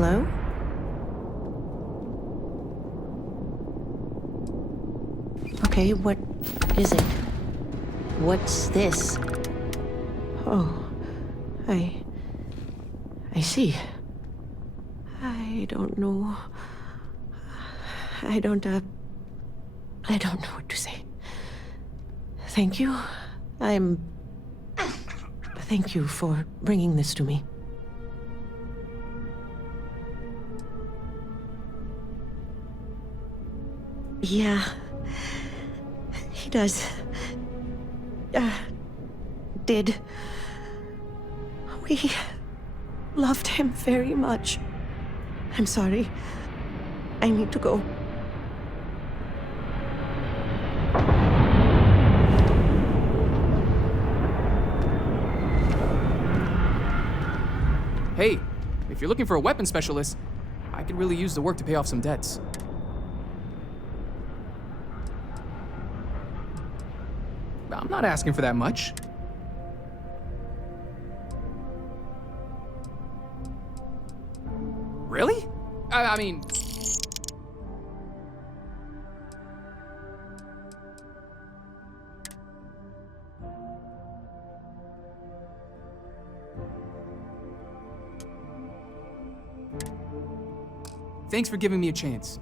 Hello? Okay, what is it? What's this? Oh, I see. I don't know. I don't know what to say. Thank you. Thank you for bringing this to me. Yeah, he does. Did. We loved him very much. I'm sorry. I need to go. Hey, if you're looking for a weapon specialist, I could really use the work to pay off some debts. I'm not asking for that much. Really? I mean... Thanks for giving me a chance.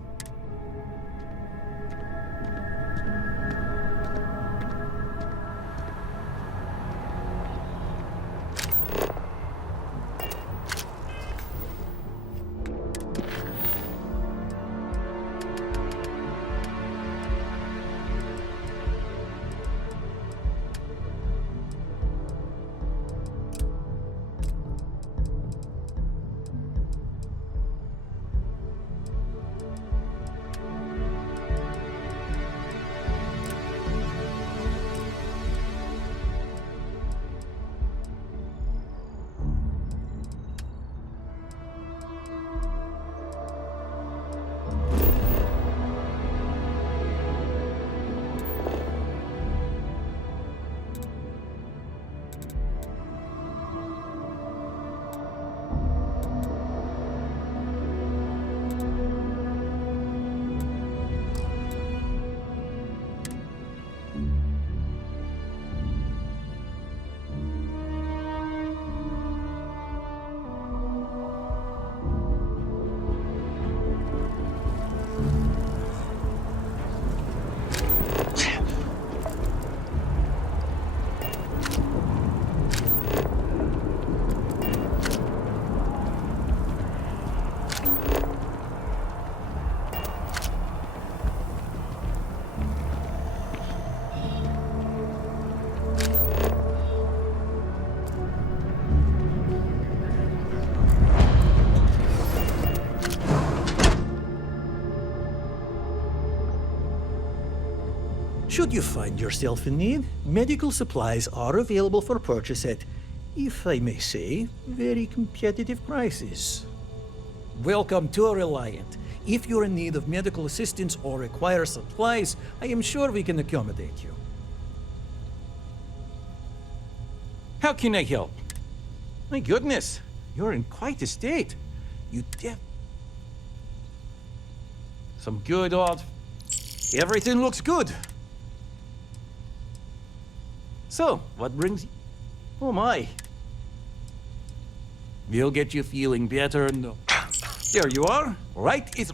Should you find yourself in need, medical supplies are available for purchase at, if I may say, very competitive prices. Welcome to Reliant. If you're in need of medical assistance or require supplies, I am sure we can accommodate you. How can I help? My goodness, you're in quite a state. You Some good odds. Everything looks good. So, what brings you? Oh my. We'll get you feeling better and... There you are. Right is...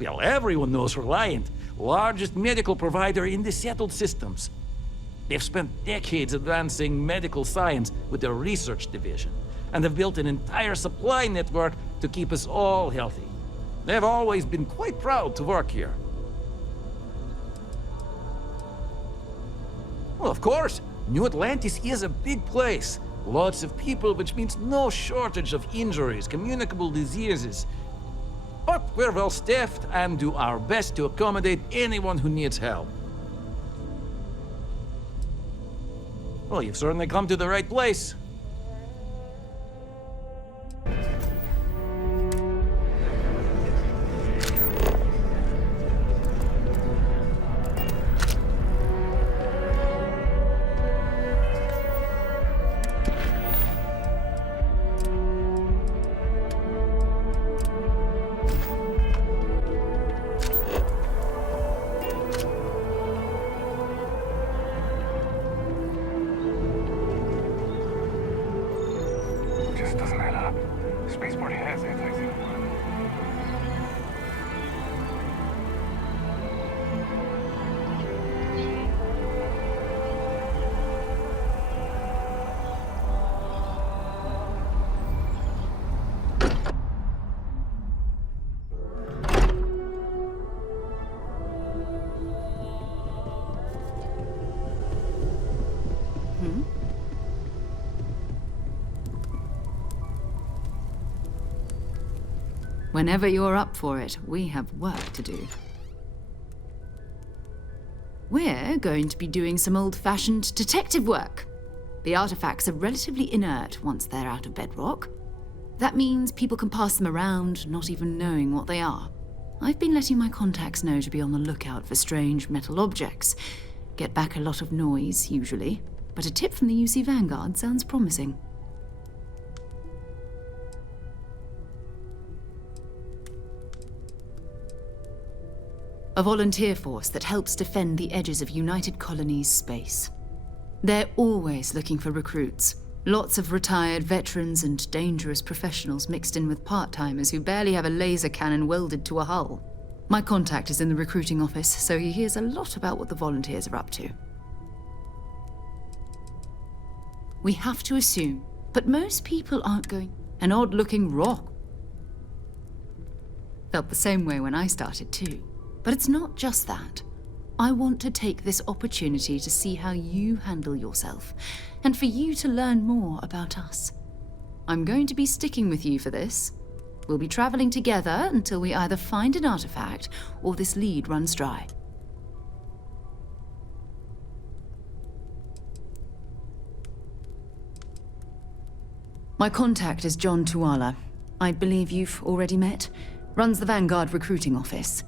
Well, everyone knows Reliant, largest medical provider in the settled systems. They've spent decades advancing medical science with their research division, and have built an entire supply network to keep us all healthy. They've always been quite proud to work here. Well, of course, New Atlantis is a big place. Lots of people, which means no shortage of injuries, communicable diseases. But we're well staffed and do our best to accommodate anyone who needs help. Well, you've certainly come to the right place. Whenever you're up for it, we have work to do. We're going to be doing some old-fashioned detective work. The artifacts are relatively inert once they're out of bedrock. That means people can pass them around, not even knowing what they are. I've been letting my contacts know to be on the lookout for strange metal objects. Get back a lot of noise, usually, but a tip from the UC Vanguard sounds promising. A volunteer force that helps defend the edges of United Colonies space. They're always looking for recruits. Lots of retired veterans and dangerous professionals mixed in with part-timers who barely have a laser cannon welded to a hull. My contact is in the recruiting office, so he hears a lot about what the volunteers are up to. We have to assume, but most people aren't going. An odd-looking rock. Felt the same way when I started too. But it's not just that. I want to take this opportunity to see how you handle yourself, and for you to learn more about us. I'm going to be sticking with you for this. We'll be traveling together until we either find an artifact or this lead runs dry. My contact is John Tuala. I believe you've already met. Runs the Vanguard recruiting office.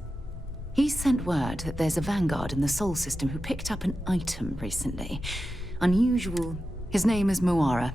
He sent word that there's a Vanguard in the Sol system who picked up an item recently. Unusual. His name is Moara.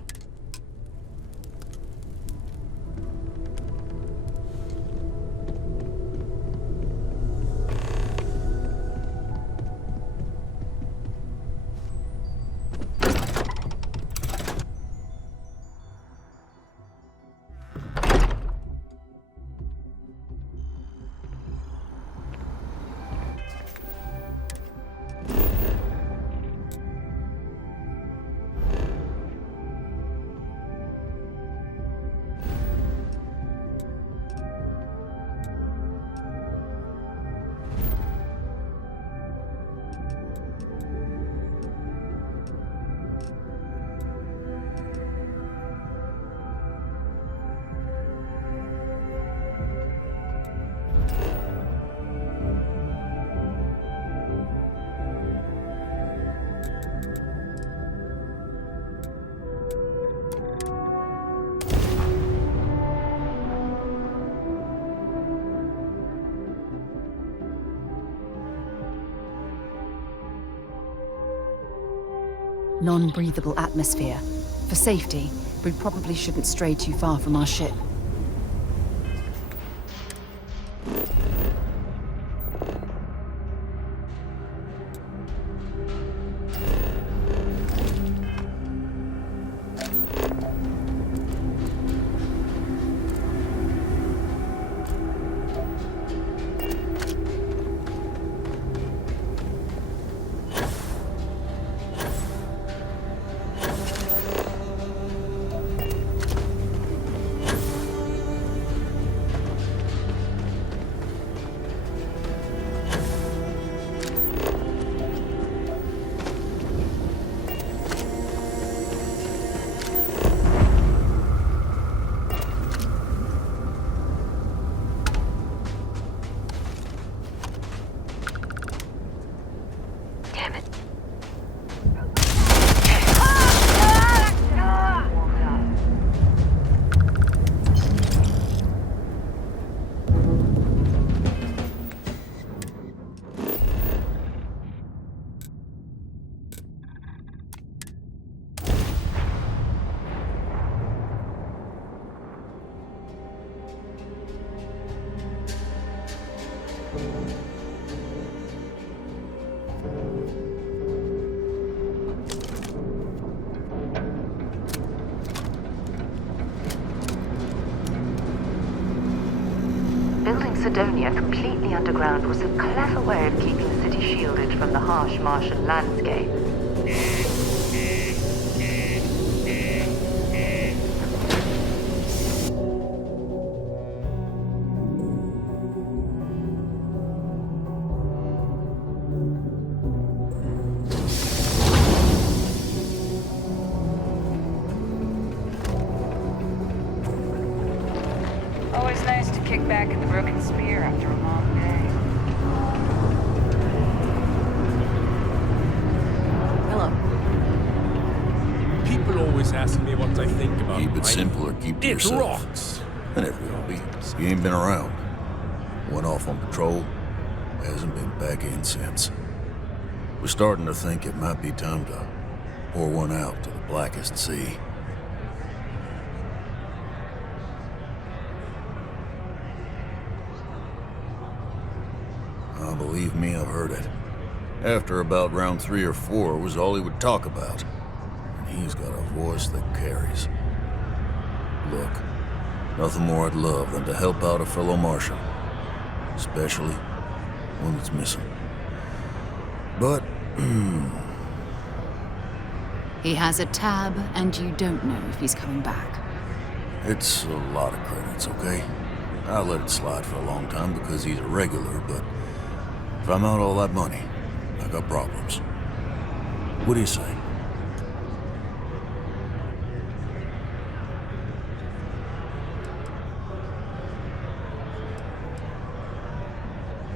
Non-breathable atmosphere. For safety, we probably shouldn't stray too far from our ship. Building Sidonia completely underground was a clever way of keeping the city shielded from the harsh Martian landscape. Always nice to kick back sometimes I think about Keep it life. simple or keep to It yourself. rocks. And it will be. You ain't been around. Went off on patrol. Hasn't been back in since. We're starting to think it might be time to pour one out to the blackest sea. Believe me, I've heard it. After about round 3 or 4 was all he would talk about. And he's got a voice that carries. Look, nothing more I'd love than to help out a fellow Martian. Especially one that's missing. But, He has a tab, and you don't know if he's coming back. it's a lot of credits, okay? I let it slide for a long time because he's a regular, but if I'm out all that money, I got problems. What do you say?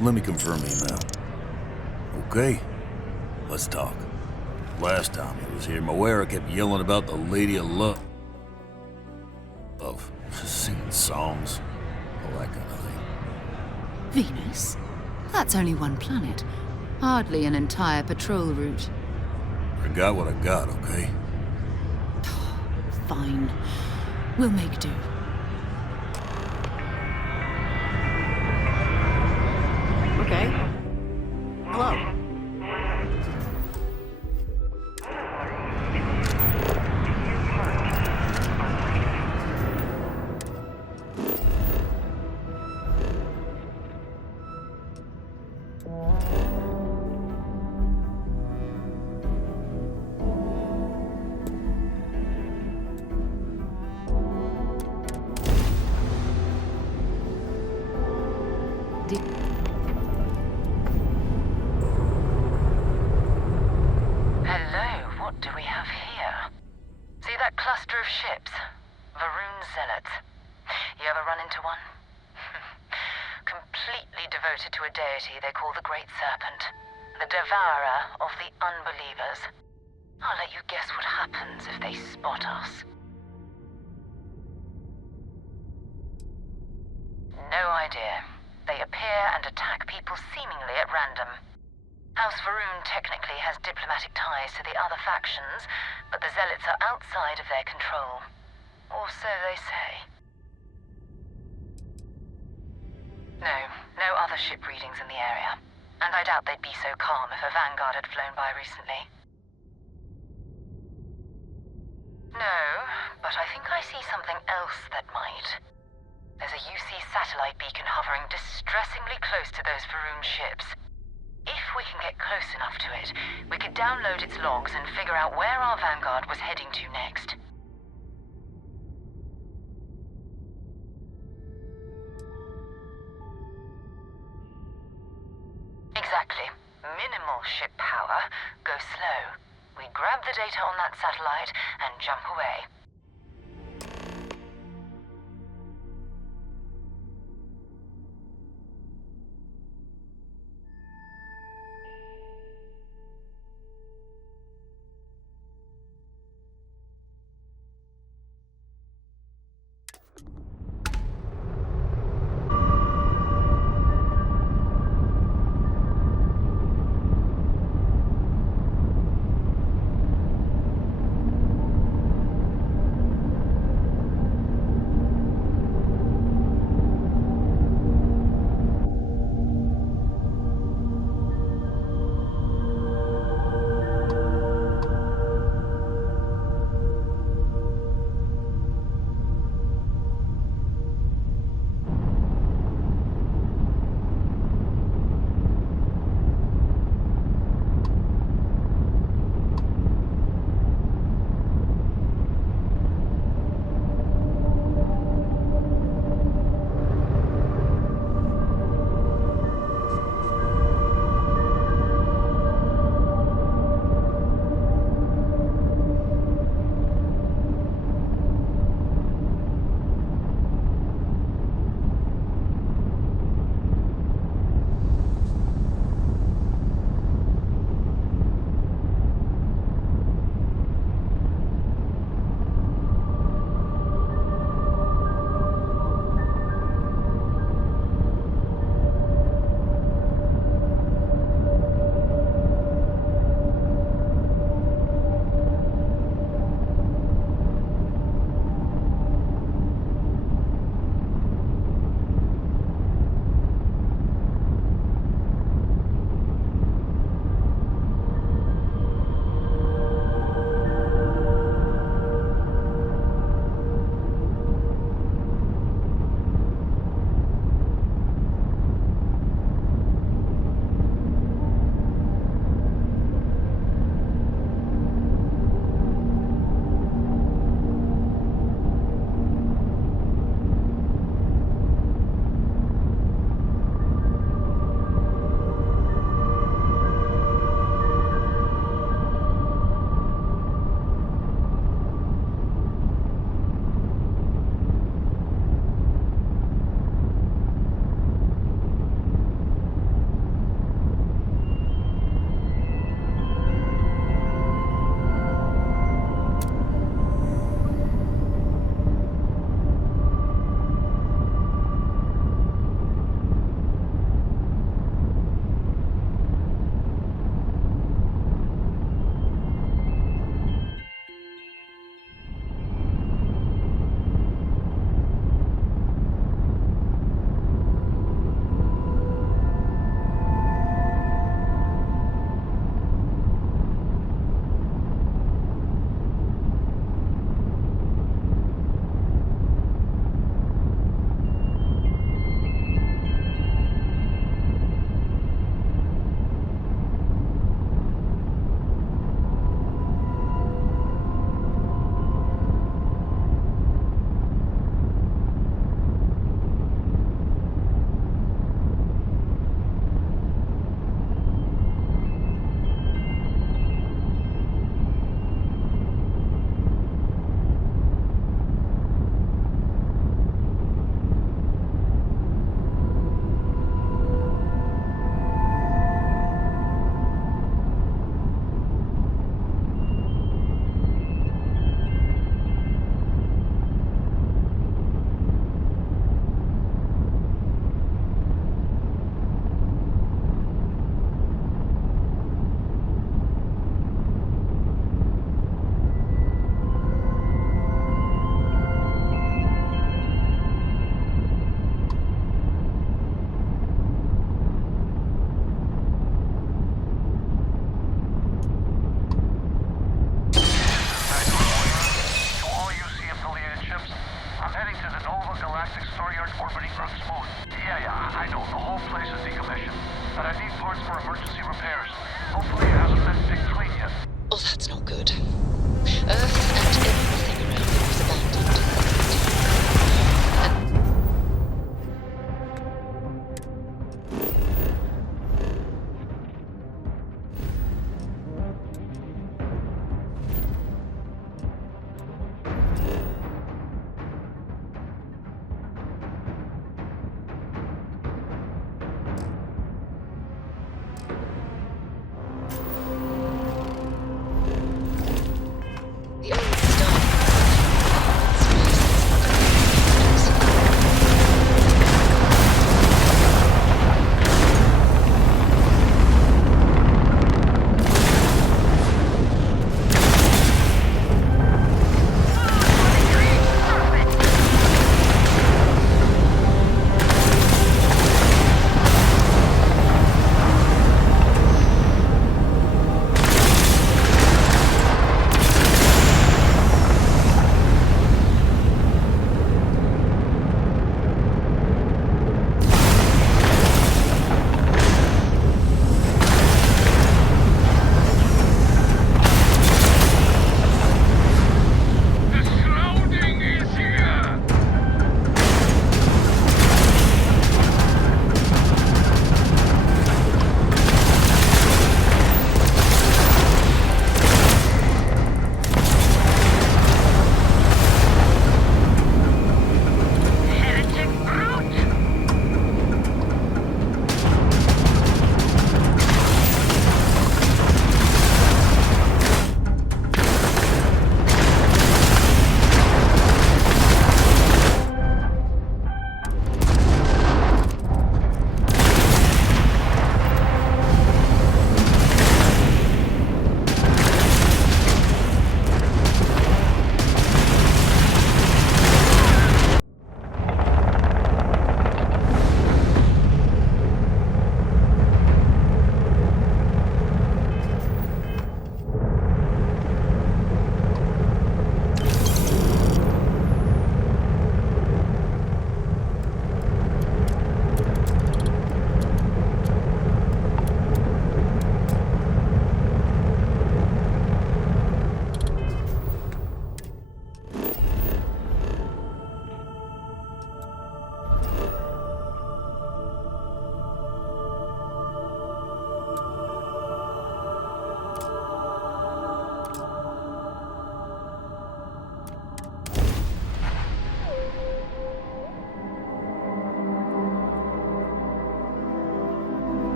Let me confirm the amount. Okay, let's talk. Last time he was here, Moira kept yelling about the Lady of Love. Singing songs, all that kind of thing. Venus? That's only one planet. Hardly an entire patrol route. I got what I got, okay? Fine. We'll make do. Okay. Hello. Hello, what do we have here? See that cluster of ships? Varun Zealots. You ever run into one? Completely devoted to a deity they call the Great Serpent. The devourer of the unbelievers. I'll let you guess what happens if they spot us. No idea. They appear and attack people seemingly at random. House Varun technically has diplomatic ties to the other factions, but the Zealots are outside of their control. Or so they say. No other ship readings in the area. And I doubt they'd be so calm if a Vanguard had flown by recently. No, but I think I see something else that might. There's a UC satellite beacon hovering distressingly close to those Varun ships. If we can get close enough to it, we could download its logs and figure out where our Vanguard was heading to next. Exactly. Minimal ship power, go slow. We grab the data on that satellite and jump away.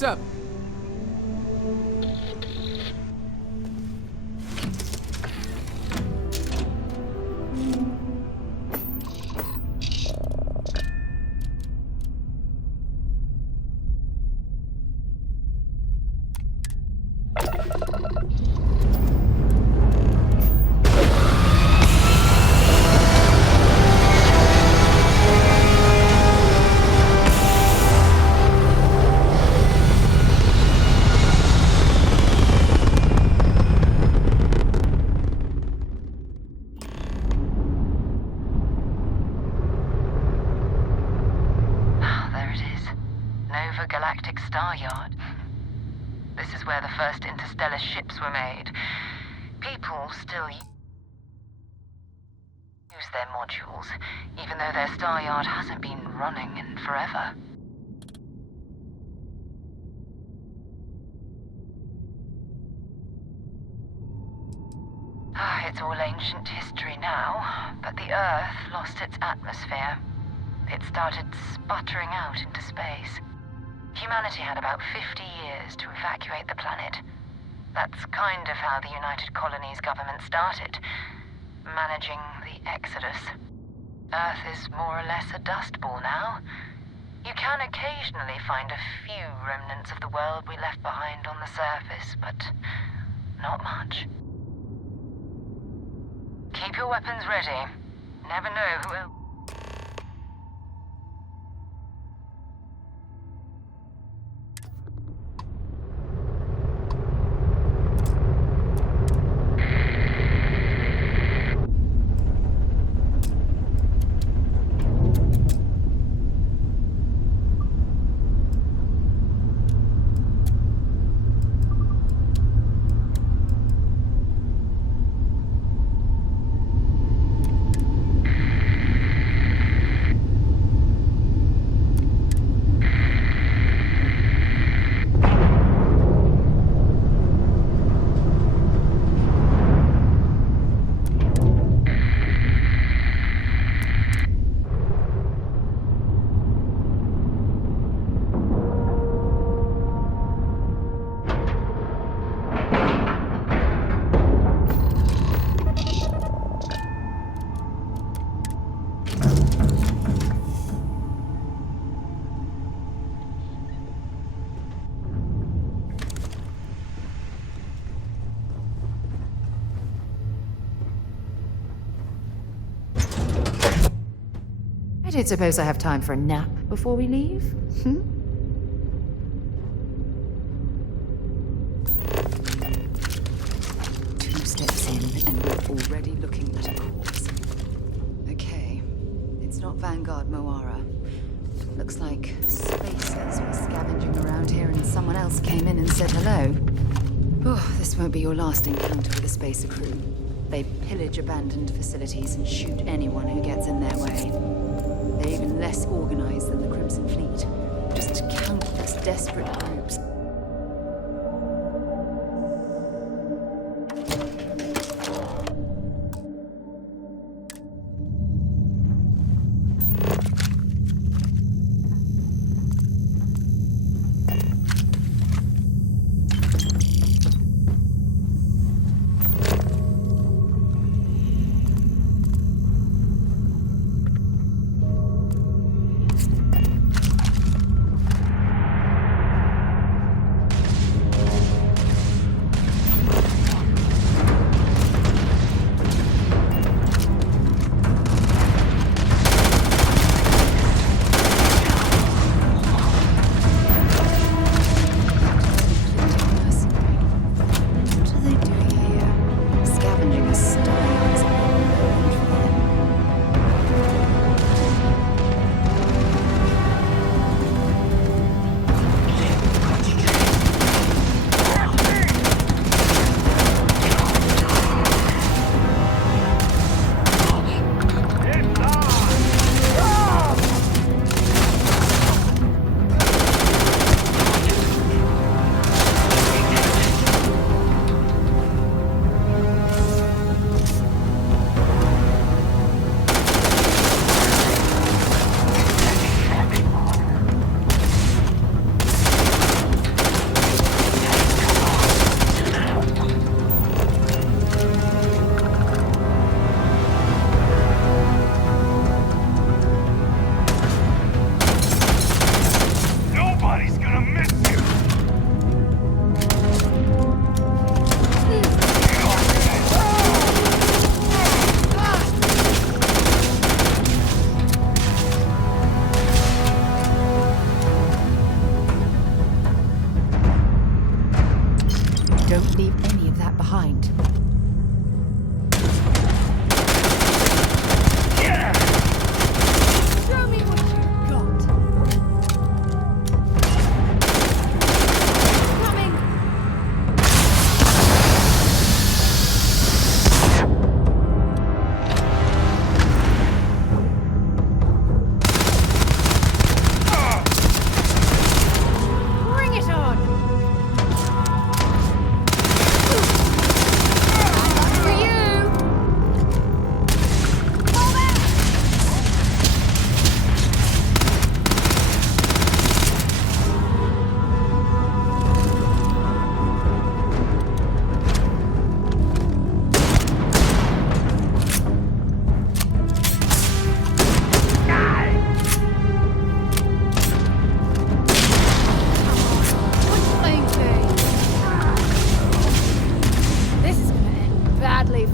what's up? Galactic Star Yard. This is where the first interstellar ships were made. People still use their modules, even though their star yard hasn't been running in forever. It's all ancient history now, but the Earth lost its atmosphere. It started sputtering out into space. Humanity had about 50 years to evacuate the planet. That's kind of how the United Colonies government started, managing the exodus. Earth is more or less a dust ball now. You can occasionally find a few remnants of the world we left behind on the surface, but not much. Keep your weapons ready. Never know who will. I don't suppose I have time for a nap before we leave? Hmm? Two steps in and we're already looking at a corpse. Okay, it's not Vanguard Moara. Looks like spacers were scavenging around here and someone else came in and said hello. Oh, this won't be your last encounter with a spacer crew. They pillage abandoned facilities and shoot anyone who gets in their way. They're even less organized than the Crimson Fleet. Just countless desperate groups.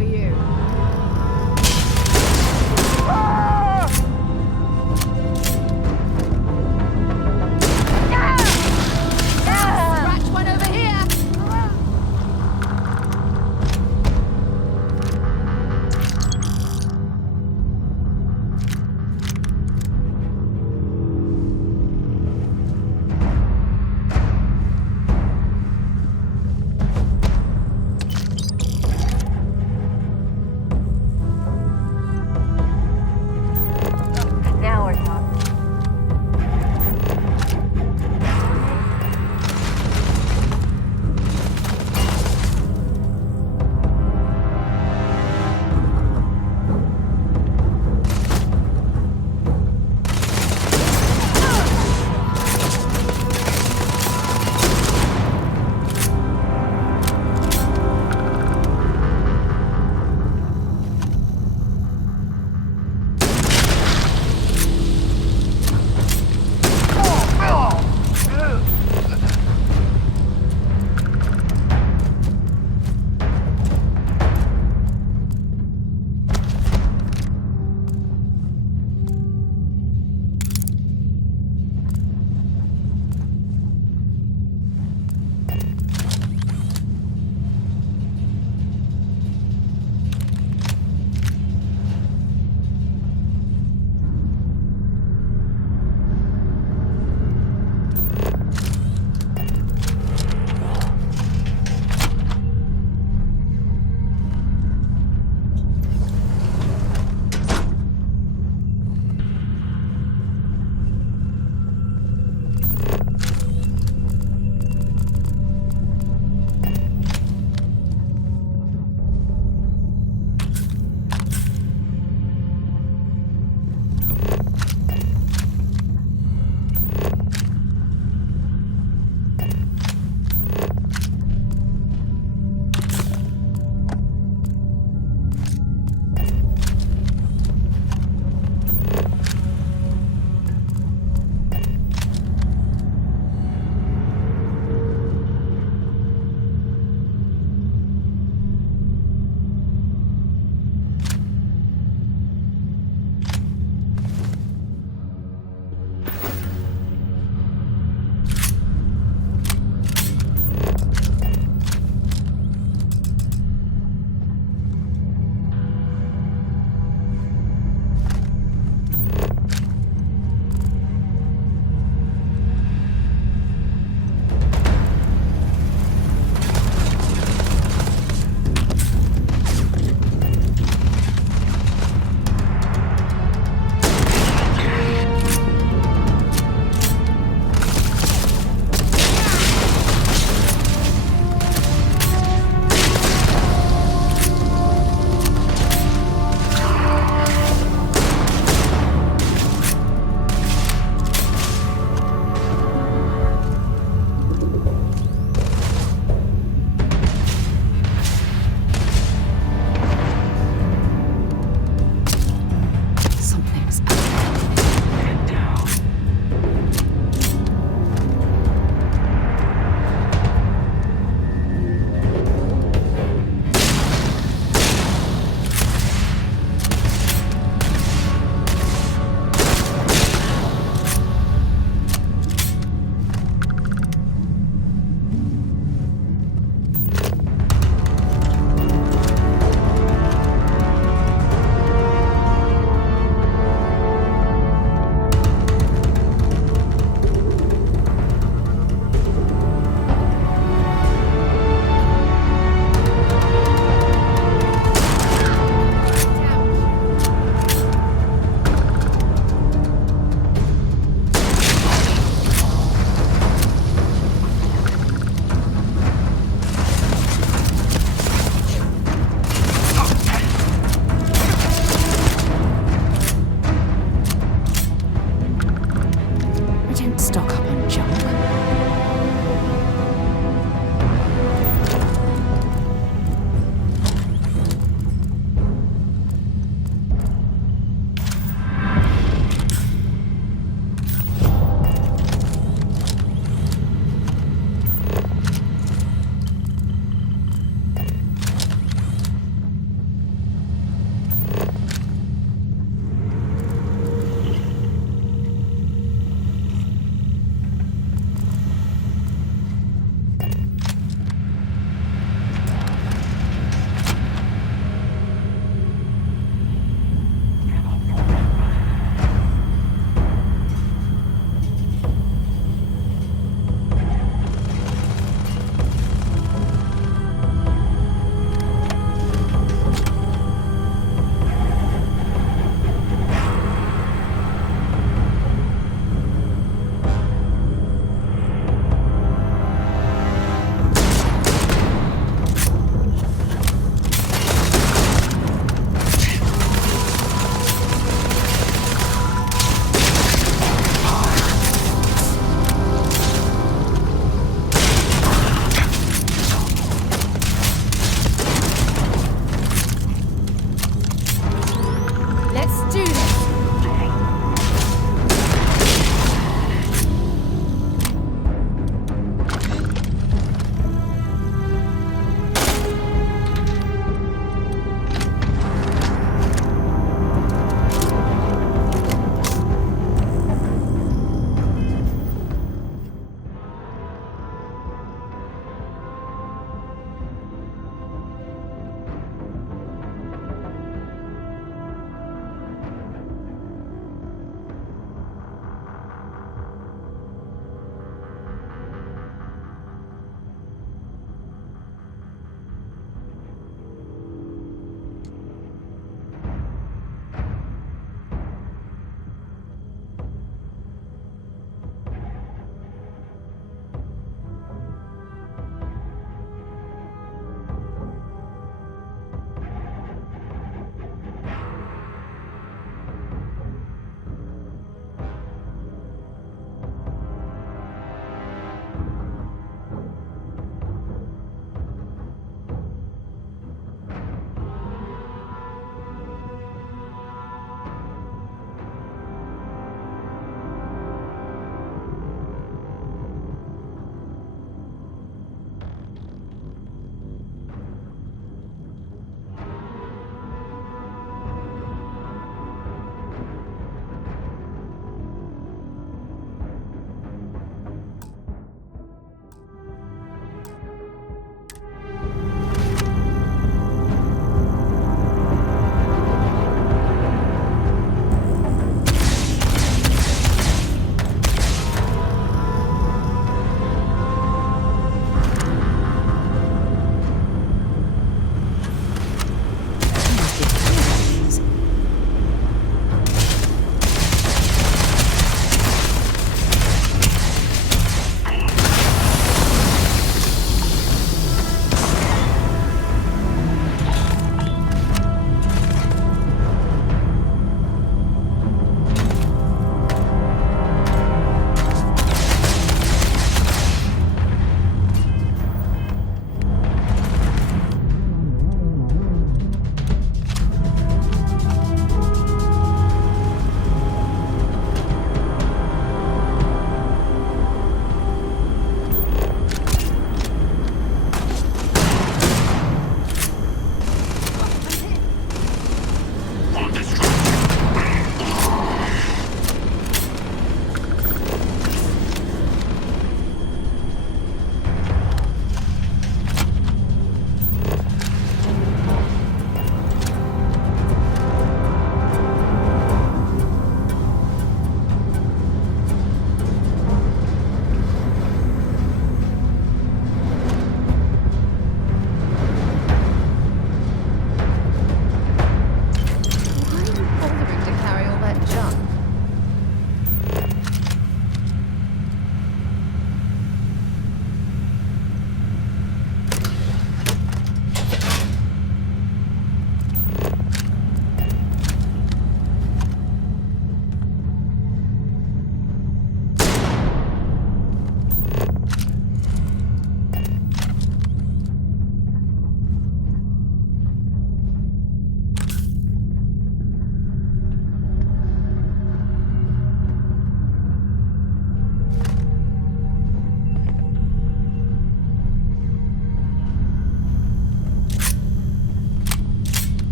for you. Scratch one over here.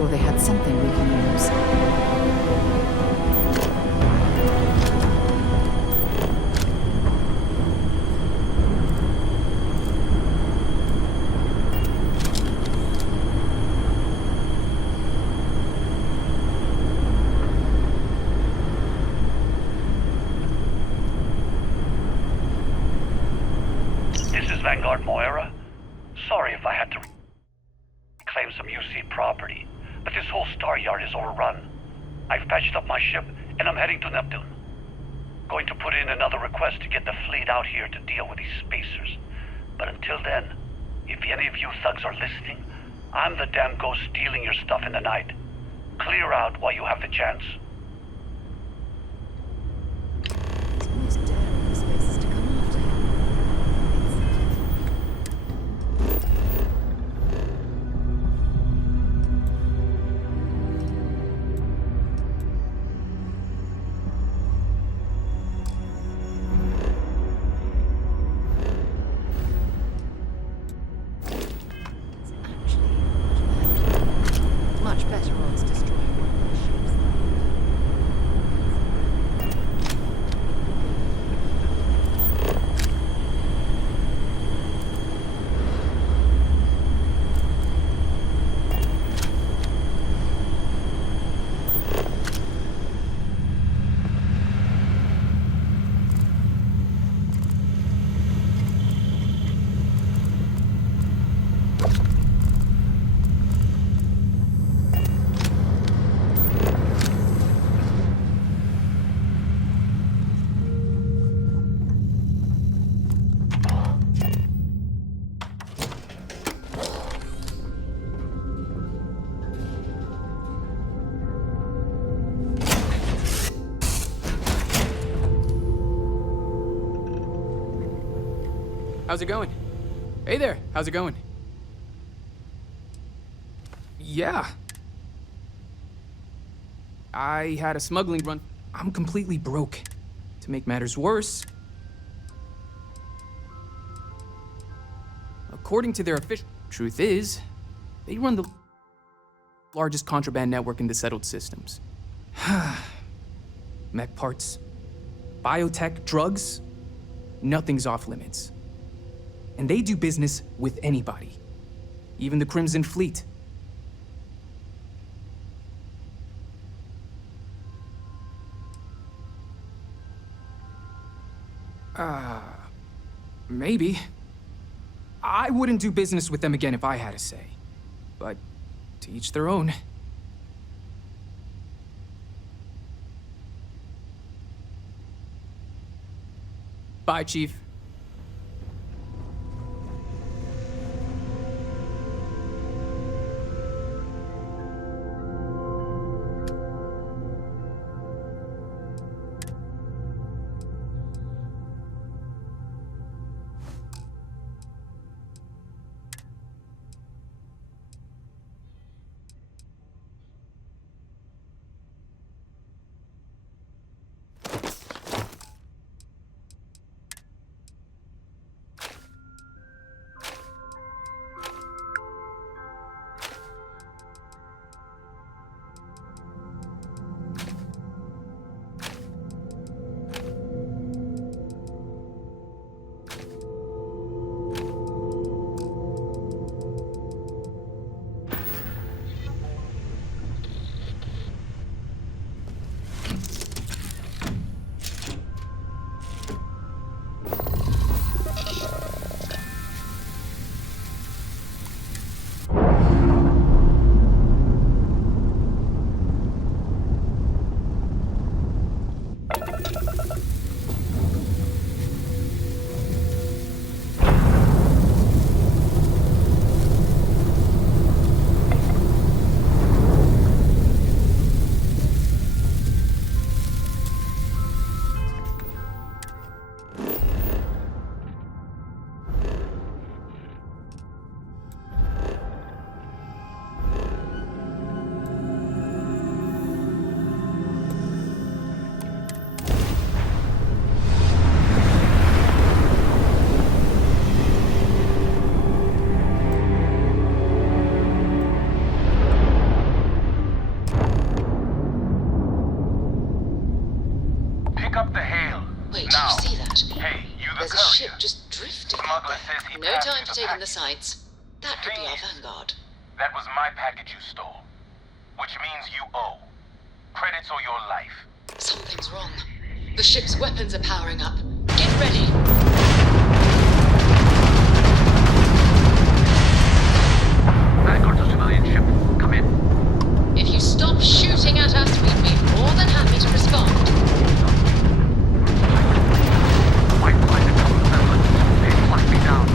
sure they had something we can use. This is Vanguard Moira. Sorry if I had to claim some UC property, but this whole star yard is overrun. I've patched up my ship, and I'm heading to Neptune. Going to put in another request to get the fleet out here to deal with these spacers. But until then, if any of you thugs are listening, I'm the damn ghost stealing your stuff in the night. Clear out while you have the chance. It's almost daring the spacers to come after him. Much better odds destroying one of those ships. How's it going? Hey there, how's it going? Yeah. I had a smuggling run. I'm completely broke. To make matters worse, according to their official truth is, they run the largest contraband network in the settled systems. Mech parts, biotech, drugs, nothing's off limits. And they do business with anybody, even the Crimson Fleet. Maybe. I wouldn't do business with them again if I had a say. But to each their own. Bye, Chief. After taking the sights, that could be our vanguard. That was my package you stole. Which means you owe. Credits or your life. Something's wrong. The ship's weapons are powering up. Get ready! Vanguard to civilian ship. Come in. If you stop shooting at us, we'd be more than happy to respond. Might find a couple of them. They flagged me down.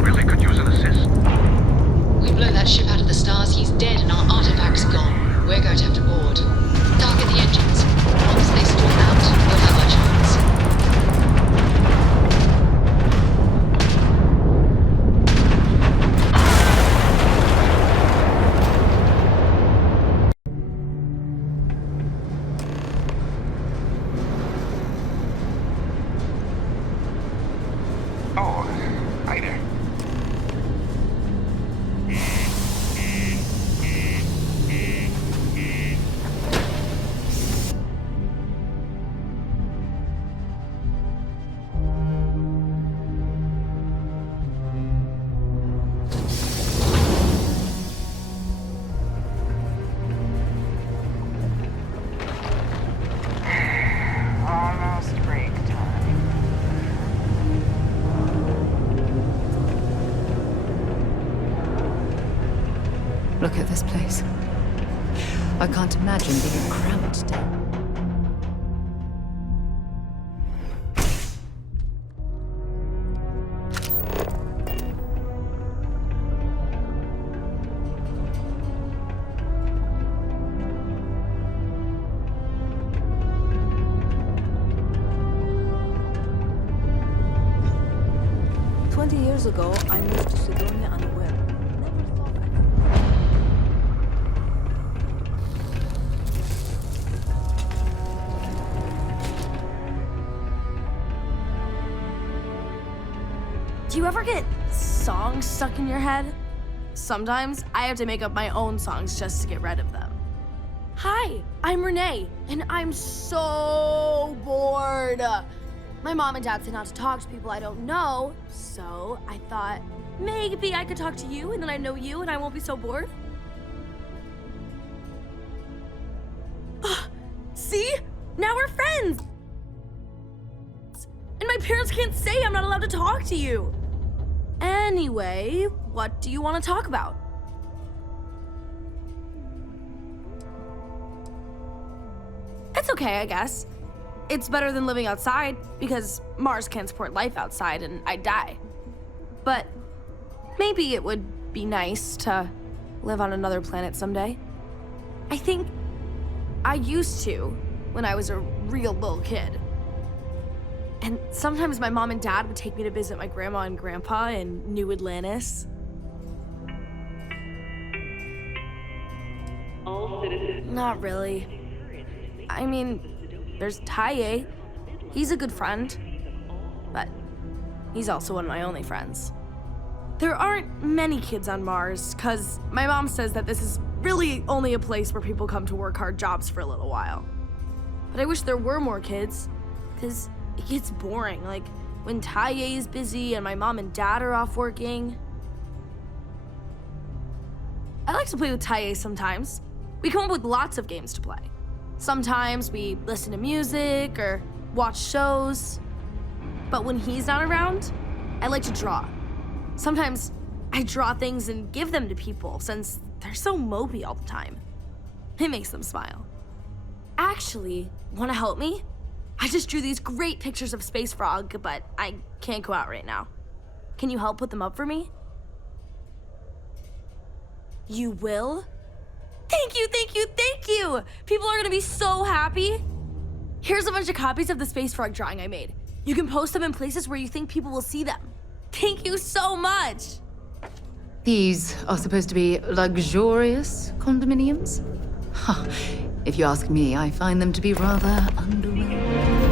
Really could use an assist. We blow that ship out of the stars, he's dead and our artifact's gone. We're going to have to board. Target the engines. Once they storm out, we'll have our chance. Oh, hi there. Almost break time. Look at this place. I can't imagine being cramped down. Years ago, I moved to Sidonia on a whim. Never thought I could. Do you ever get songs stuck in your head? Sometimes I have to make up my own songs just to get rid of them. Hi, I'm Renee, and I'm so bored. My mom and dad say not to talk to people I don't know, so I thought maybe I could talk to you and then I know you and I won't be so bored. See? Now we're friends! And my parents can't say I'm not allowed to talk to you. Anyway, what do you want to talk about? It's okay, I guess. It's better than living outside, because Mars can't support life outside and I'd die. But maybe it would be nice to live on another planet someday. I think I used to when I was a real little kid. And sometimes my mom and dad would take me to visit my grandma and grandpa in New Atlantis. Not really. I mean, there's Taye. He's a good friend, but he's also one of my only friends. There aren't many kids on Mars, because my mom says that this is really only a place where people come to work hard jobs for a little while. But I wish there were more kids, because it gets boring, like when Taye is busy and my mom and dad are off working. I like to play with Taye sometimes. We come up with lots of games to play. Sometimes we listen to music or watch shows. But when he's not around, I like to draw. Sometimes I draw things and give them to people since they're so mopey all the time. It makes them smile. Actually, wanna help me? I just drew these great pictures of Space Frog, but I can't go out right now. Can you help put them up for me? You will? Thank you, thank you, thank you! People are gonna be so happy. Here's a bunch of copies of the Space Frog drawing I made. You can post them in places where you think people will see them. Thank you so much! These are supposed to be luxurious condominiums? Huh. If you ask me, I find them to be rather underwhelming.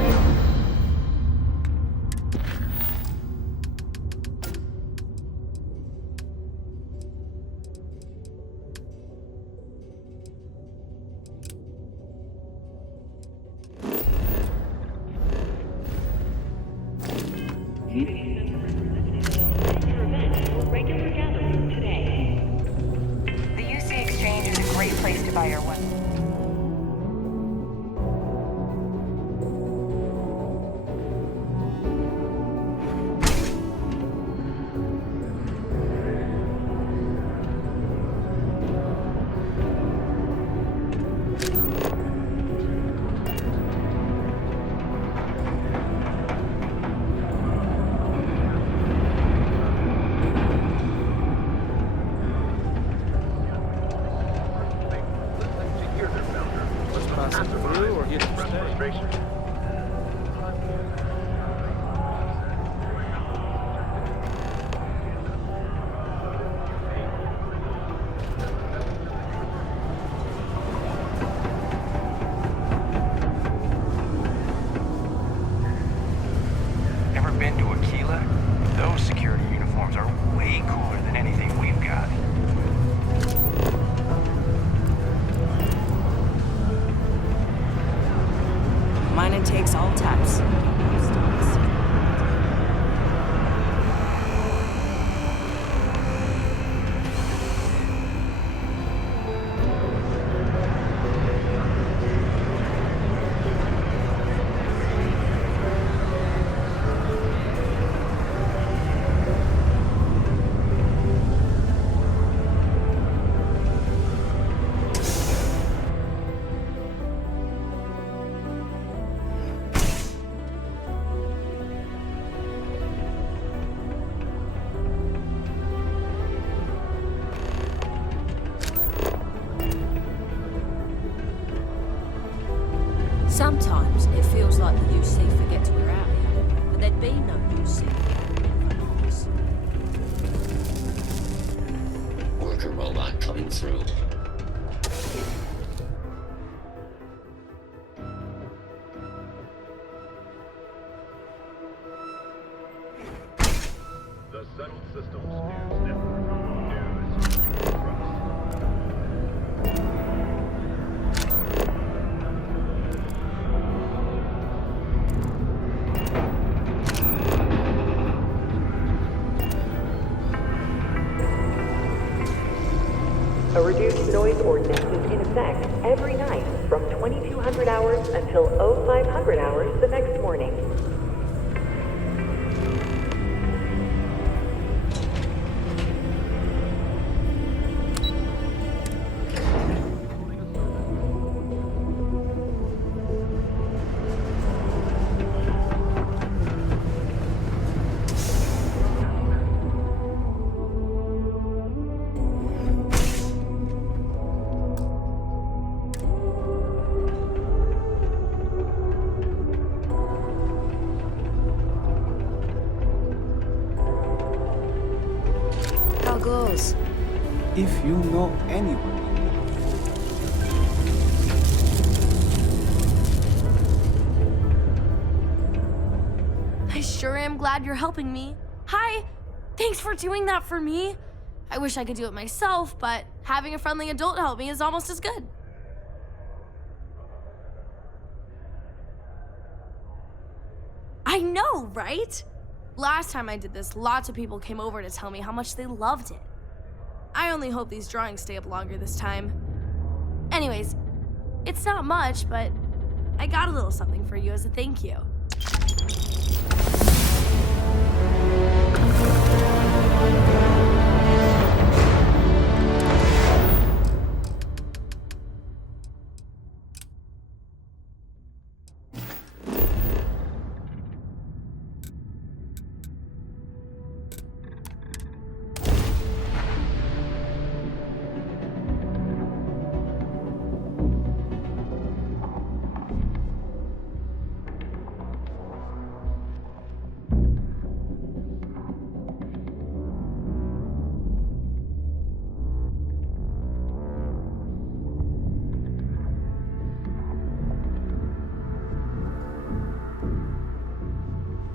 coming through. The Settled Systems News Network. News A reduced noise ordinance is in effect every night from 2200 hours until 0500 hours the next morning. How goes? If you know anyone. I sure am glad you're helping me. Hi! Thanks for doing that for me. I wish I could do it myself, but having a friendly adult help me is almost as good. I know, right? Last time I did this, lots of people came over to tell me how much they loved it. I only hope these drawings stay up longer this time. Anyways, it's not much, but I got a little something for you as a thank you.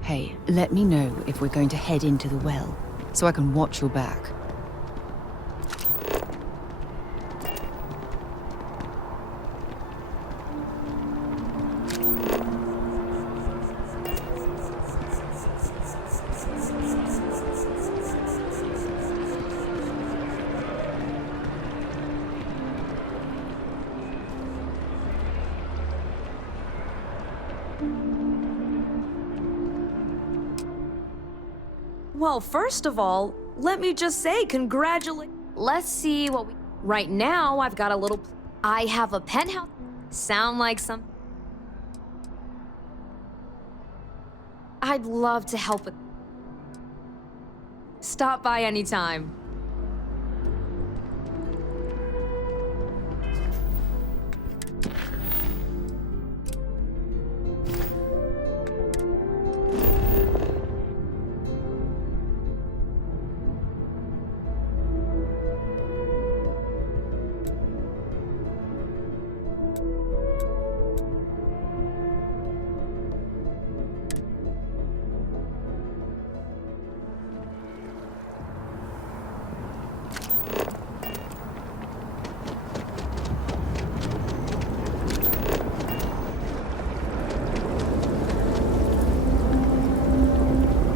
Hey, let me know if we're going to head into the well, so I can watch your back. Well, first of all, let me just say congratulations. Let's see what we... Right now, I've got a little... I have a penthouse. Sound like some... I'd love to help with... Stop by anytime.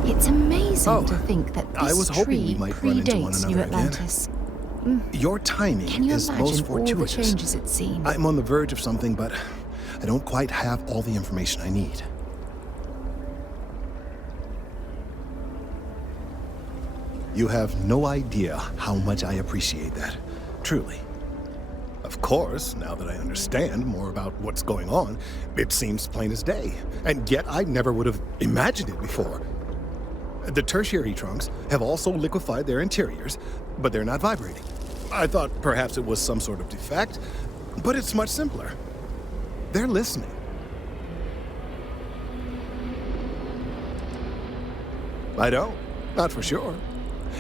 It's amazing to think that I was this hoping we tree might run into one predates another New again. Atlantis. Your timing Can you is imagine most all the fortuitous. changes it's seen? I'm on the verge of something, but I don't quite have all the information I need. You have no idea how much I appreciate that. Truly. Of course, now that I understand more about what's going on, it seems plain as day. And yet I never would have imagined it before. The tertiary trunks have also liquefied their interiors, but they're not vibrating. I thought perhaps it was some sort of defect, but it's much simpler. They're listening. I don't. Not for sure.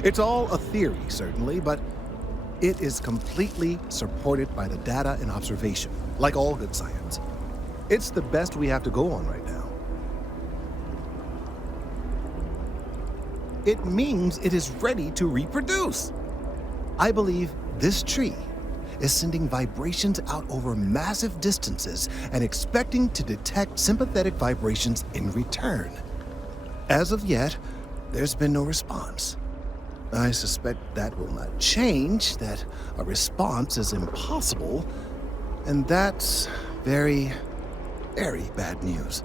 It's all a theory, certainly, but It is completely supported by the data and observation, like all good science. It's the best we have to go on right now. It means it is ready to reproduce. I believe this tree is sending vibrations out over massive distances and expecting to detect sympathetic vibrations in return. As of yet, there's been no response. I suspect that will not change, that a response is impossible, and that's very, very bad news.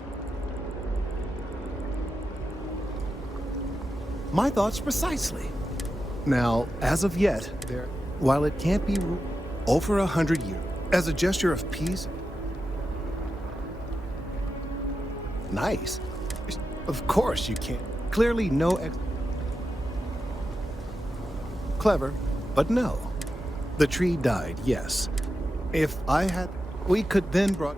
My thoughts precisely. Now, as of yet, while it can't be over 100 years, as a gesture of peace, nice. Of course you can't. Clearly no clever, but no. The tree died, yes. If I had, we could then brought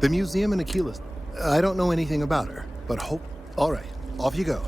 the museum in Achilles. I don't know anything about her, but hope. All right, off you go.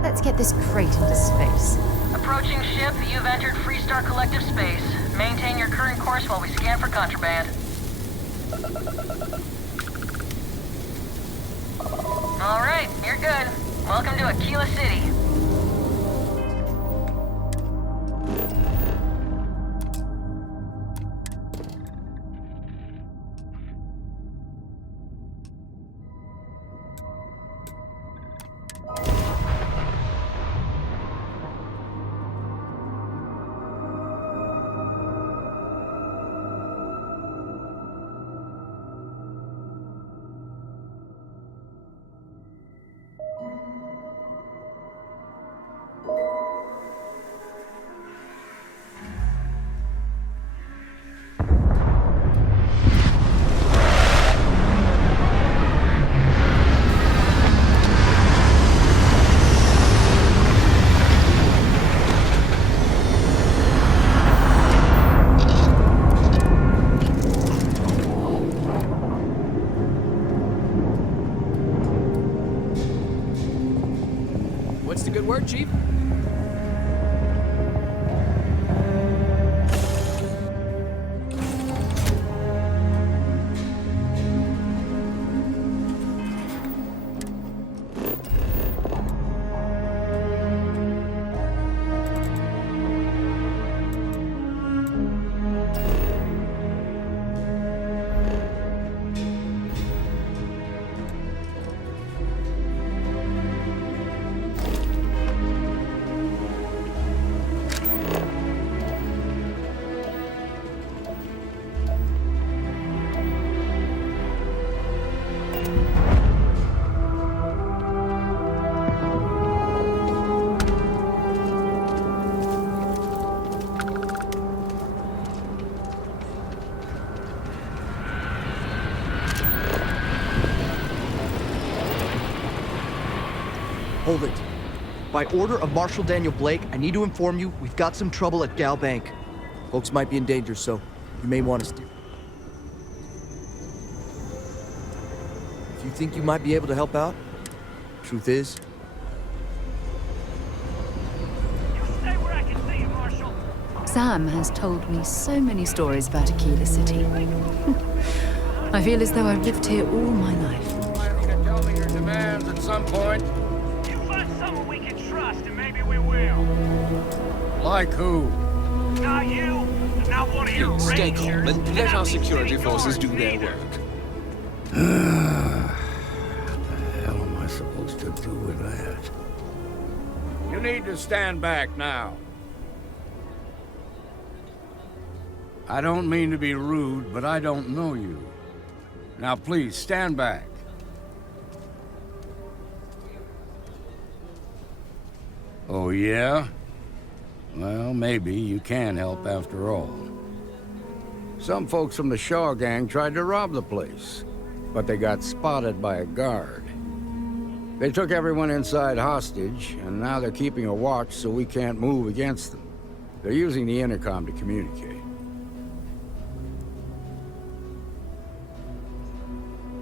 Let's get this crate into space. Approaching ship, you've entered Freestar Collective space. Maintain your current course while we scan for contraband. All right, you're good. Welcome to Aquila City. What's the good word, Chief? Hold it. By order of Marshal Daniel Blake, I need to inform you we've got some trouble at Gal Bank. Folks might be in danger, so you may want to steer. If you think you might be able to help out, truth is, Sam has told me so many stories about Aquila City. I feel as though I've lived here all my life. Tell me your demands at some point. You find someone we can trust, and maybe we will. Like who? Not you, not one of your Stay calm rangers. and let our security forces do their work. What the hell am I supposed to do with that? You need to stand back now. I don't mean to be rude, but I don't know you. Now please, stand back. Oh, yeah? Well, maybe you can help after all. Some folks from the Shaw gang tried to rob the place, but they got spotted by a guard. They took everyone inside hostage, and now they're keeping a watch so we can't move against them. They're using the intercom to communicate.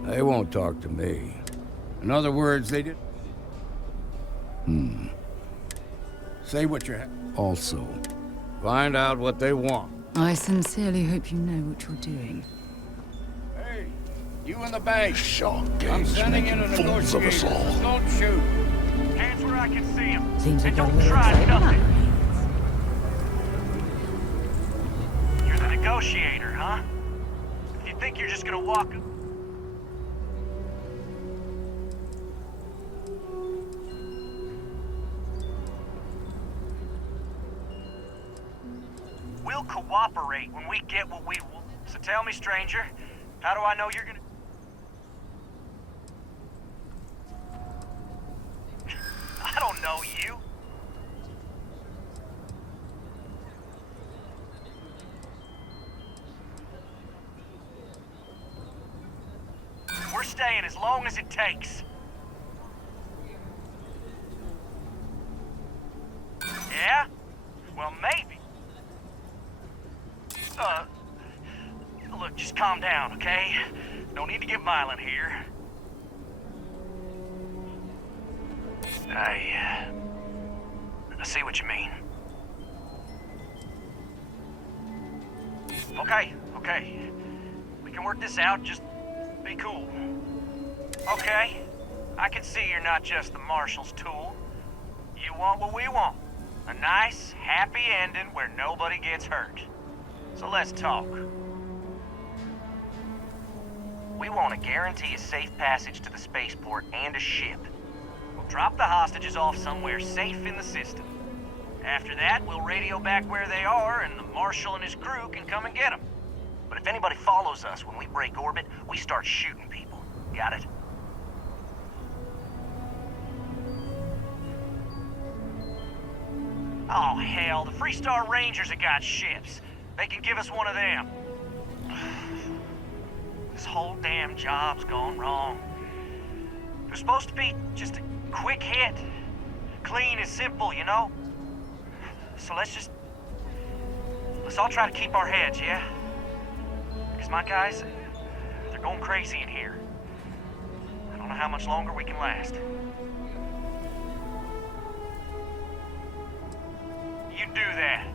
They won't talk to me. In other words, they did... Say what you have. Also, find out what they want. I sincerely hope you know what you're doing. Hey, you in the bank. Shaw I'm gang's sending in a making fools of us negotiator. all. Don't shoot. Hands where I can see him. Seems And like don't you're try excited. nothing. You're the negotiator, huh? If you think you're just gonna walk... We'll cooperate when we get what we want. So tell me, stranger, how do I know you're gonna... I don't know you. We're staying as long as it takes. Yeah? Well, maybe. Look, just calm down, okay? No need to get violent here. I see what you mean. Okay. We can work this out, just be cool. Okay, I can see you're not just the Marshal's tool. You want what we want. A nice, happy ending where nobody gets hurt. So let's talk. We want to guarantee a safe passage to the spaceport and a ship. We'll drop the hostages off somewhere safe in the system. After that, we'll radio back where they are, and the Marshal and his crew can come and get them. But if anybody follows us when we break orbit, we start shooting people. Got it? Oh, hell, the Freestar Rangers have got ships. They can give us one of them. This whole damn job's gone wrong. It was supposed to be just a quick hit. Clean and simple, you know? So let's all try to keep our heads, yeah? Because my guys, they're going crazy in here. I don't know how much longer we can last. You do that.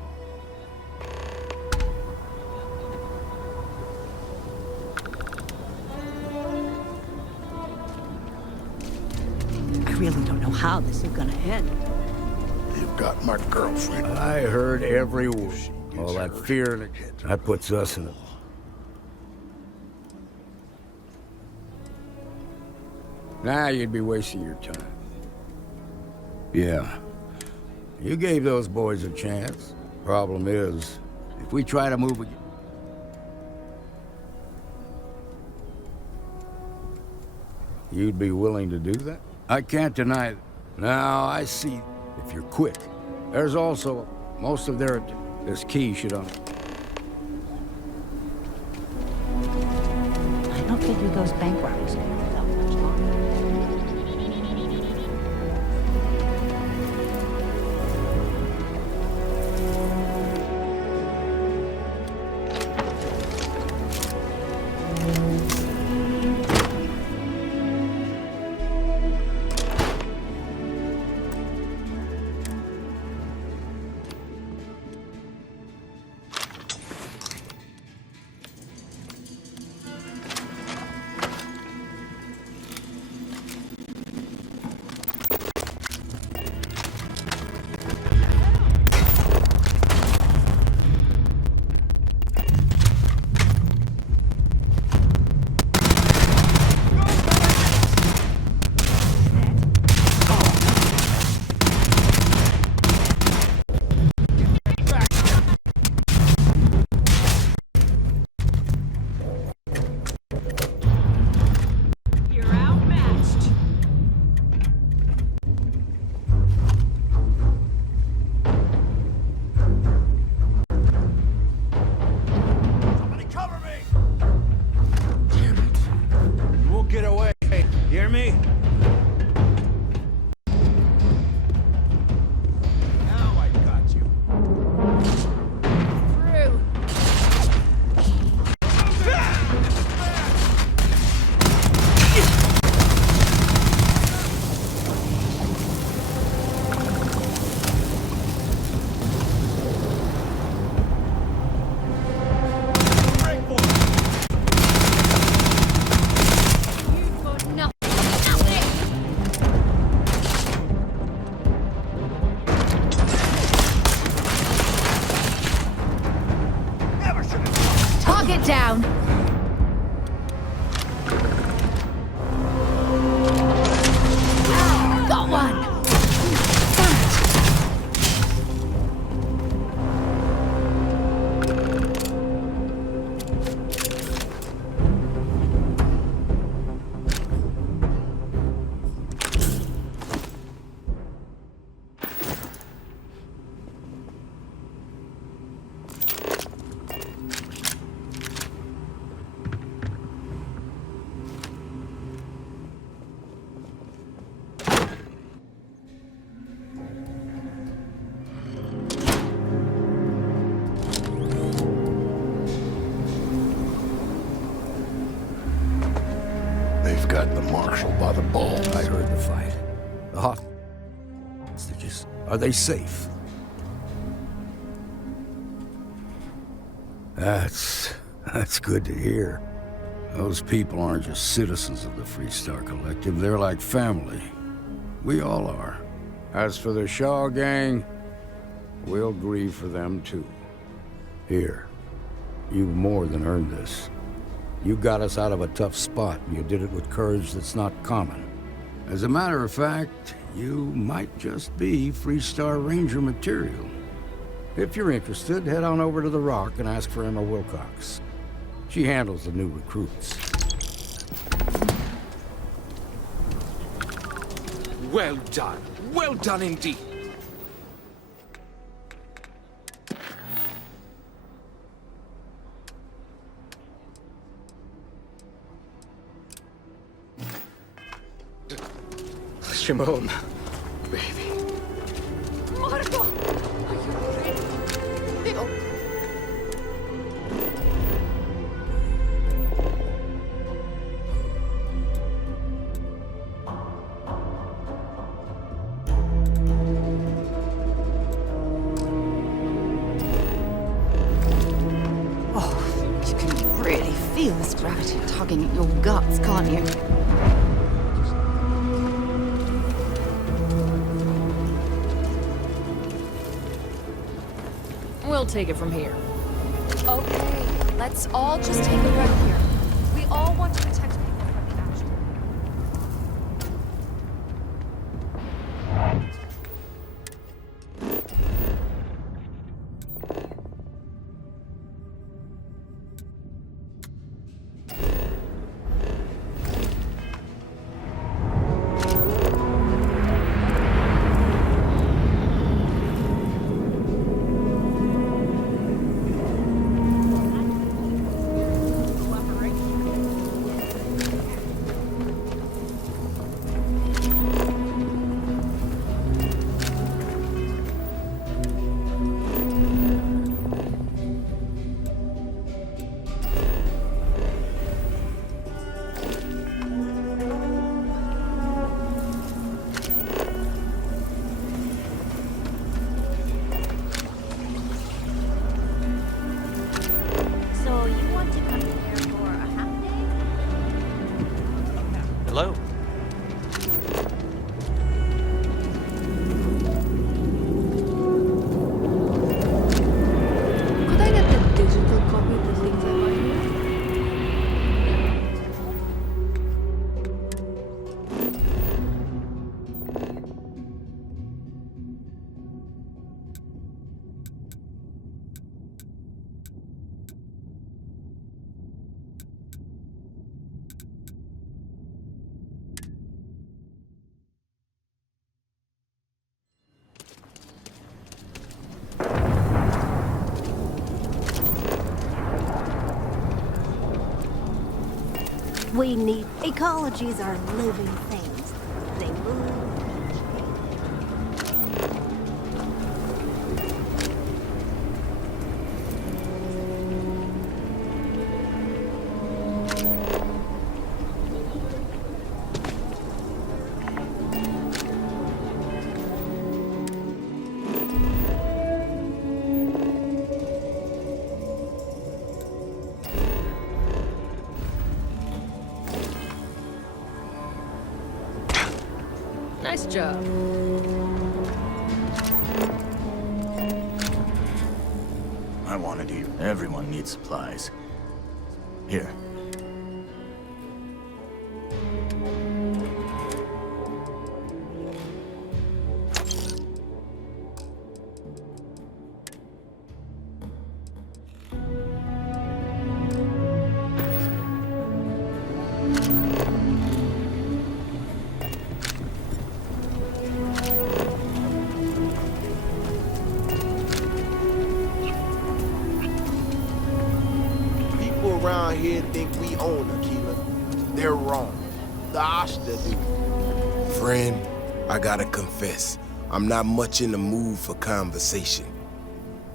I really don't know how this is gonna end. You've got my girlfriend. I heard every word. All that fear, that puts us in a... Now you'd be wasting your time. Yeah. You gave those boys a chance. Problem is, if we try to move again... You'd be willing to do that? I can't deny it. Now, I see if you're quick. There's also most of this key should on. I don't figure those bank robberies will hold up much longer. Get down! Got one! They've got the marshal by the balls. I heard the fight. The hostages, are they safe? That's good to hear. Those people aren't just citizens of the Freestar Collective, they're like family. We all are. As for the Shaw gang, we'll grieve for them too. Here, you've more than earned this. You got us out of a tough spot, and you did it with courage that's not common. As a matter of fact, you might just be Freestar Ranger material. If you're interested, head on over to the Rock and ask for Emma Wilcox. She handles the new recruits. Well done. Well done indeed. Shimon, baby. Marco! Are you ready? Leo. Oh, you can really feel this gravity tugging at your guts, can't you? We'll take it from here. Okay, let's all just take a breath here. We all want to protect people from the action. Hello. Could I get the digital copy of the things I buy here? We need ecologies are living things. They move. Nice job. I wanted you. Everyone needs supplies. Here. Around here think we own Aquila. They're wrong. The Ashta do. Friend, I gotta confess, I'm not much in the mood for conversation.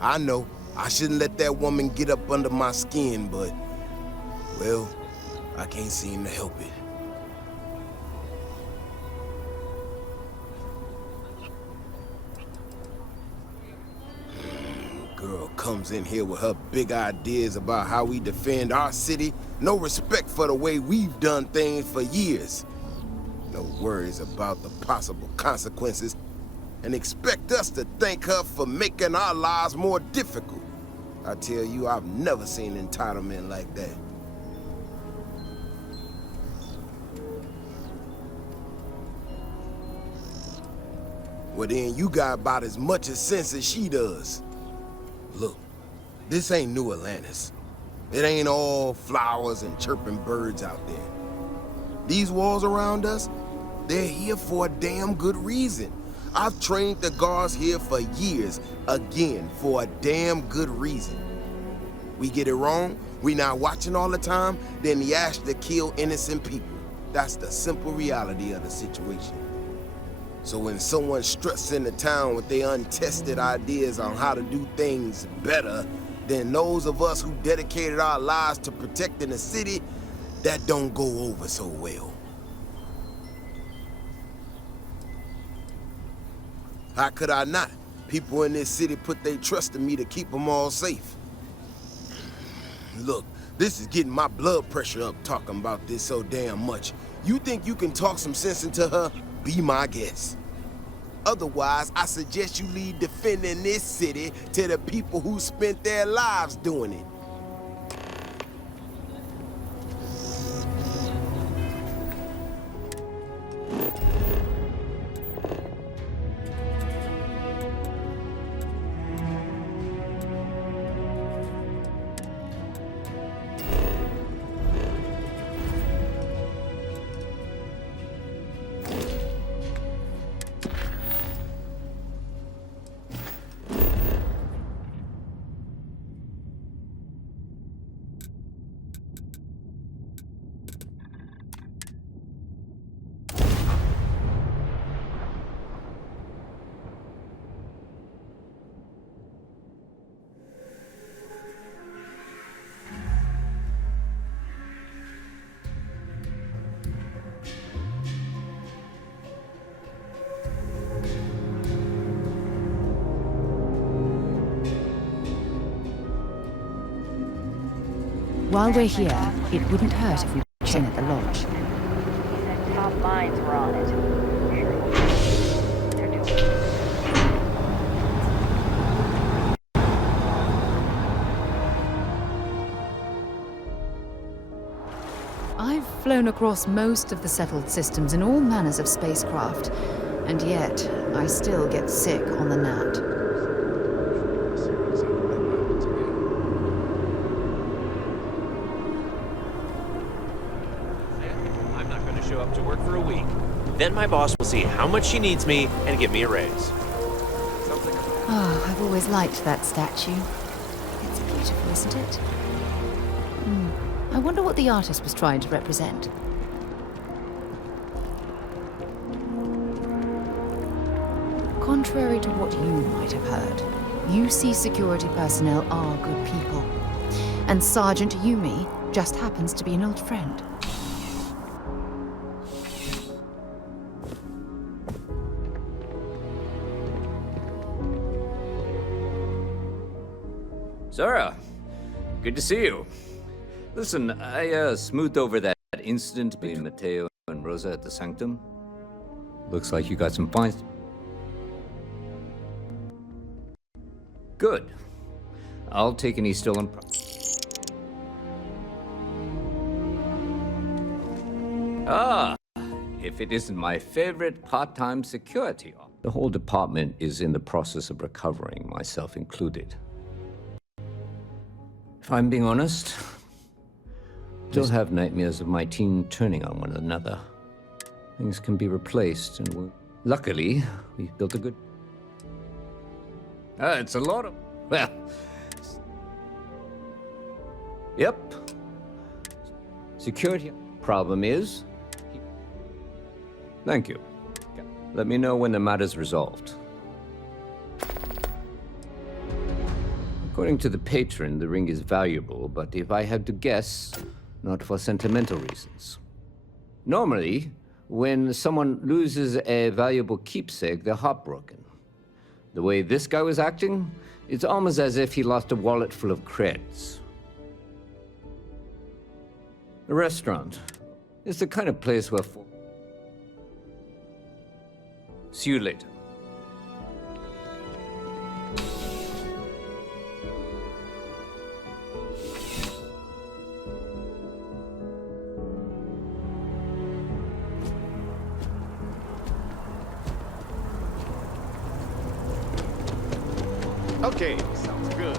I know, I shouldn't let that woman get up under my skin, but, well, I can't seem to help it. Girl comes in here with her big ideas about how we defend our city. No respect for the way we've done things for years. No worries about the possible consequences. And expect us to thank her for making our lives more difficult. I tell you, I've never seen entitlement like that. Well then, you got about as much sense as she does. Look, this ain't New Atlantis. It ain't all flowers and chirping birds out there. These walls around us, they're here for a damn good reason. I've trained the guards here for years, again, for a damn good reason. We get it wrong, we not watching all the time, then the ash to kill innocent people. That's the simple reality of the situation. So when someone struts into town with their untested ideas on how to do things better than those of us who dedicated our lives to protecting the city, that don't go over so well. How could I not? People in this city put their trust in me to keep them all safe. Look, this is getting my blood pressure up talking about this so damn much. You think you can talk some sense into her? Be my guest. Otherwise, I suggest you leave defending this city to the people who spent their lives doing it. While we're here, it wouldn't hurt if we check in at the lodge. Top minds were on it. They're doing I've flown across most of the settled systems in all manners of spacecraft, and yet I still get sick on the gnat. I'm not going to show up to work for a week. Then my boss will see how much she needs me and give me a raise. Oh, I've always liked that statue. It's beautiful, isn't it? I wonder what the artist was trying to represent. Contrary to what you might have heard, UC security personnel are good people. And Sergeant Yumi just happens to be an old friend. Sara, good to see you. Listen, I smoothed over that incident between Matteo and Rosa at the Sanctum. Looks like you got some points. Good. I'll take any stolen Ah, if it isn't my favorite part-time security officer. The whole department is in the process of recovering, myself included. If I'm being honest, still have nightmares of my team turning on one another. Things can be replaced, and luckily, we've built a good... it's a lot of... Well... Yep. Security. Problem is... Thank you. Let me know when the matter's resolved. According to the patron, the ring is valuable, but if I had to guess, not for sentimental reasons. Normally, when someone loses a valuable keepsake, they're heartbroken. The way this guy was acting, it's almost as if he lost a wallet full of creds. The restaurant is the kind of place where... See you later. Okay, sounds good.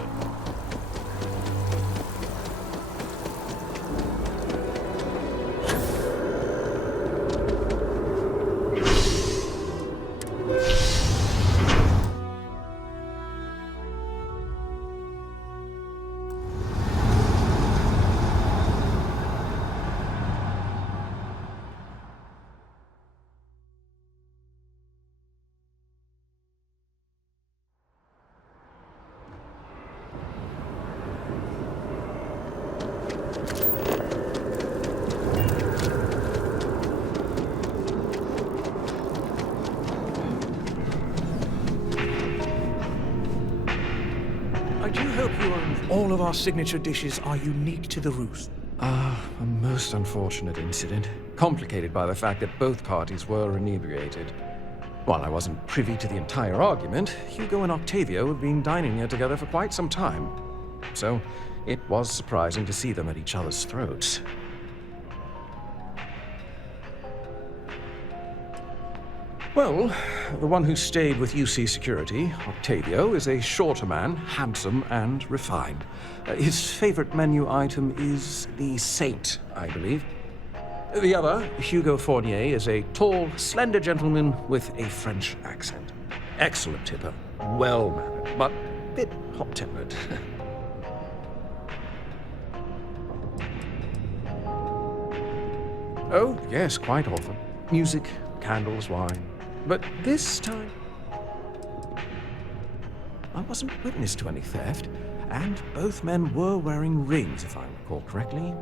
All of our signature dishes are unique to the roost. A most unfortunate incident, complicated by the fact that both parties were inebriated. While I wasn't privy to the entire argument, Hugo and Octavio have been dining here together for quite some time. So, it was surprising to see them at each other's throats. Well, the one who stayed with UC Security, Octavio, is a shorter man, handsome and refined. His favorite menu item is the Saint, I believe. The other, Hugo Fournier, is a tall, slender gentleman with a French accent. Excellent tipper, well-mannered, but a bit hot-tempered. Oh, yes, quite often. Music, candles, wine. But this time, I wasn't witness to any theft, and both men were wearing rings, if I recall correctly.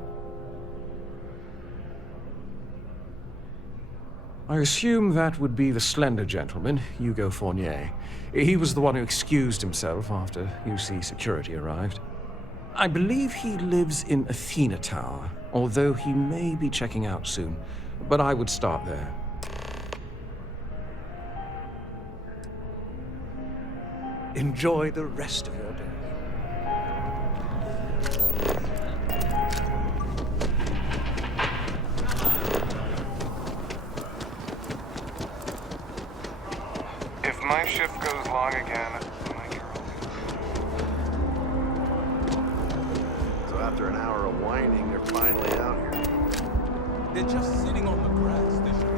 I assume that would be the slender gentleman, Hugo Fournier. He was the one who excused himself after UC Security arrived. I believe he lives in Athena Tower, although he may be checking out soon, but I would start there. Enjoy the rest of your day. If my shift goes long again, my girl. So after an hour of whining, they're finally out here. They're just sitting on the grass. They should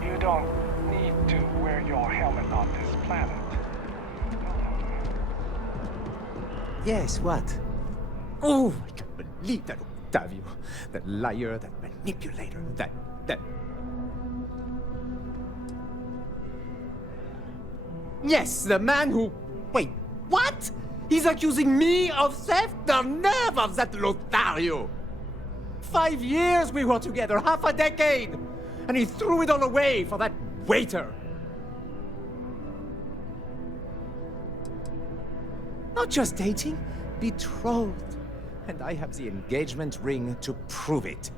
be... You don't need to wear your helmet on this planet. Yes, what? Oh, I can't believe that Octavio. That liar, that manipulator, that... Yes, the man who... Wait, what? He's accusing me of theft? The nerve of that Lothario! 5 years we were together, half a decade! And he threw it all away for that waiter! Not just dating, betrothed. And I have the engagement ring to prove it.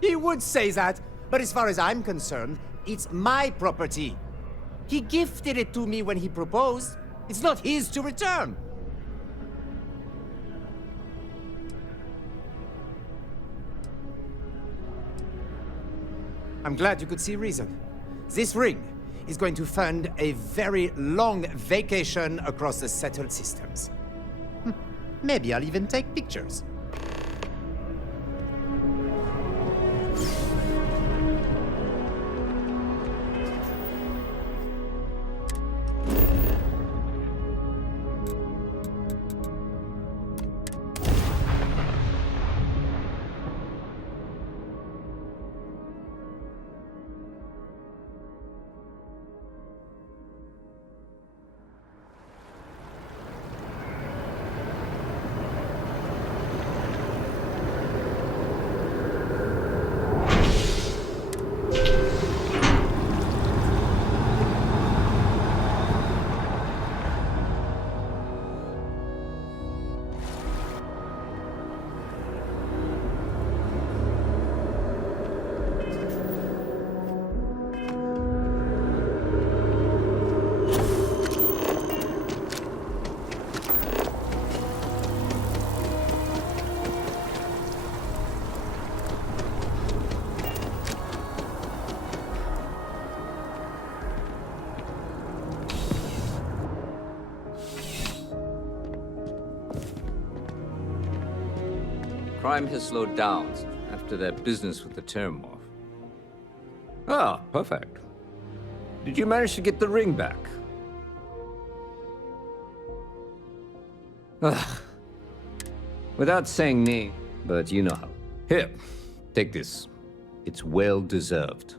He would say that, but as far as I'm concerned, it's my property. He gifted it to me when he proposed. It's not his to return. I'm glad you could see reason. This ring is going to fund a very long vacation across the settled systems. Maybe I'll even take pictures. Crime has slowed down after that business with the Termorph. Ah, perfect. Did you manage to get the ring back? Ugh. Without saying me, but you know how. Here, take this. It's well deserved.